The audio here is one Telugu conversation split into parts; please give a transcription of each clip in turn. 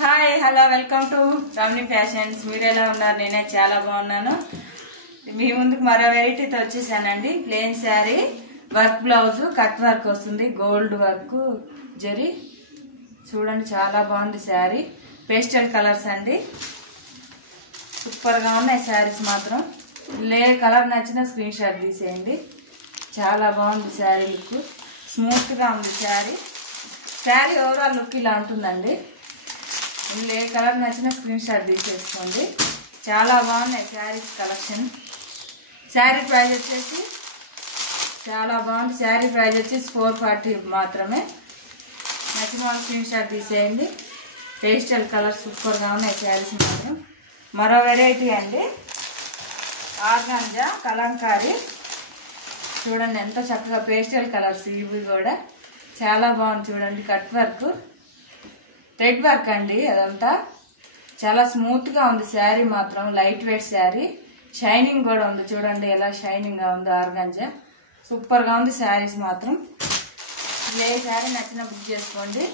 Hi hello welcome to Ramani fashions. మీరు ఎలా ఉన్నారు? నేనే చాలా బాగున్నాను. మీ ముందుకు మరో వెరైటీతో వచ్చేసానండి. Plain sari, work blouse, cut work వస్తుంది, గోల్డ్ వర్క్ జరీ. చూడండి చాలా బాగుంది శారీ. పేస్టల్ కలర్స్ అండి, సూపర్గా ఉన్నాయి శారీస్ మాత్రం. ఏ కలర్ నచ్చినా స్క్రీన్ షాట్ తీసేయండి. చాలా బాగుంది శారీ లుక్, స్మూత్గా ఉంది శారీ. శారీ ఓవరాల్ లుక్ ఇలా ఉంటుందండి. ఇందులో ఏ కలర్ నచ్చినా స్క్రీన్ షాట్ తీసేసుకోండి. చాలా బాగున్నాయి శారీస్ కలెక్షన్. శారీ ప్రైస్ వచ్చేసి చాలా బాగుంది. శారీ ప్రైస్ వచ్చేసి 440 మాత్రమే. నచ్చిన వాళ్ళు స్క్రీన్ షాట్ తీసేయండి. పేస్టల్ కలర్ సూపర్గా ఉన్నాయి శారీస్ మాత్రం. మరో వెరైటీ అండి, ఆర్గాంజా కలంకారీ. చూడండి ఎంత చక్కగా పేస్టల్ కలర్స్ ఇవి కూడా చాలా బాగుంది. చూడండి కట్ వర్క్, థ్రెడ్ వర్క్ అండి. అదంతా చాలా స్మూత్గా ఉంది శారీ మాత్రం. లైట్ వెయిట్ శారీ, షైనింగ్ కూడా ఉంది. చూడండి ఎలా షైనింగ్గా ఉంది. ఆర్గాంజా సూపర్గా ఉంది శారీస్ మాత్రం. ఏ శారీ నచ్చిన బుక్ చేసుకోండి.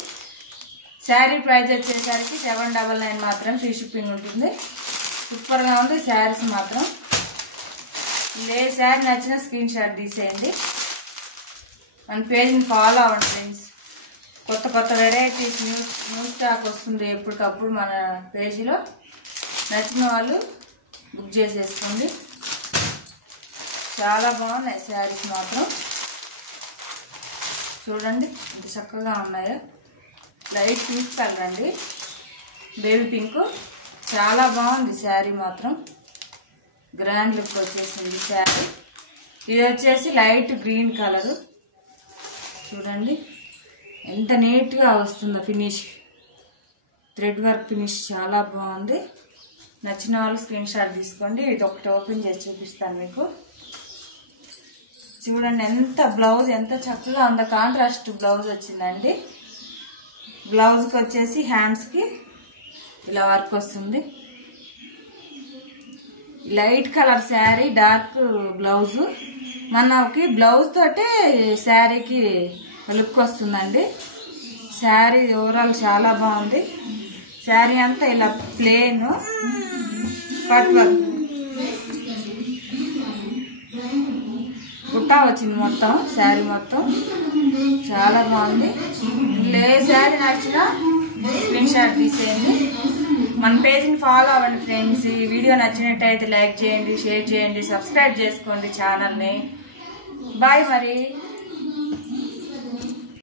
శారీ ప్రైస్ వచ్చేసరికి 799 మాత్రం, ఫ్రీ షిప్పింగ్ ఉంటుంది. సూపర్గా ఉంది శారీస్ మాత్రం. ఏ శారీ నచ్చిన స్క్రీన్ షాట్ తీసేయండి. మన పేజ్ని ఫాలో అవ్వండి ఫ్రెండ్స్. కొత్త కొత్త వెరైటీస్ న్యూ స్టాక్ వస్తుంది ఎప్పటికప్పుడు మన పేజీలో. నచ్చిన వాళ్ళు బుక్ చేసేసుకోండి. చాలా బాగున్నాయి శారీస్ మాత్రం. చూడండి ఎంత చక్కగా ఉన్నాయో. లైట్ పింక్ కలర్ అండి, బేబీ పింక్. చాలా బాగుంది శారీ మాత్రం. గ్రాండ్ లుక్ వచ్చేసింది శారీ. ఇది వచ్చేసి లైట్ గ్రీన్ కలరు. చూడండి ఎంత నీట్గా వస్తుందో ఫినిష్. థ్రెడ్ వర్క్ ఫినిష్ చాలా బాగుంది. నచ్చిన వాళ్ళు స్క్రీన్ షాట్ తీసుకోండి. ఇది ఒకటి ఓపెన్ చేసి చూపిస్తాను మీకు. చూడండి ఎంత బ్లౌజ్ ఎంత చక్కగా ఉందో. కాంట్రాస్ట్ బ్లౌజ్ వచ్చిందండి. బ్లౌజ్కి వచ్చేసి హ్యాండ్స్కి ఇలా వర్క్ వస్తుంది. Light colour sari, dark blouse. మనకి బ్లౌజ్ తోటే శారీకి లుక్ వస్తుందండి. శారీ ఓవరాల్ చాలా బాగుంది. శారీ అంతా ఇలా ప్లేన్ కట్ వర్క్ బుట్టా వచ్చింది మొత్తం. శారీ మొత్తం చాలా బాగుంది. ఏ శారీ నచ్చినా స్క్రీన్ షాట్ తీసేయండి. మన పేజ్ని ఫాలో అవ్వండి ఫ్రెండ్స్. ఈ వీడియో నచ్చినట్టయితే లైక్ చేయండి, షేర్ చేయండి, సబ్స్క్రైబ్ చేసుకోండి ఛానల్ని. బాయ్ మరి.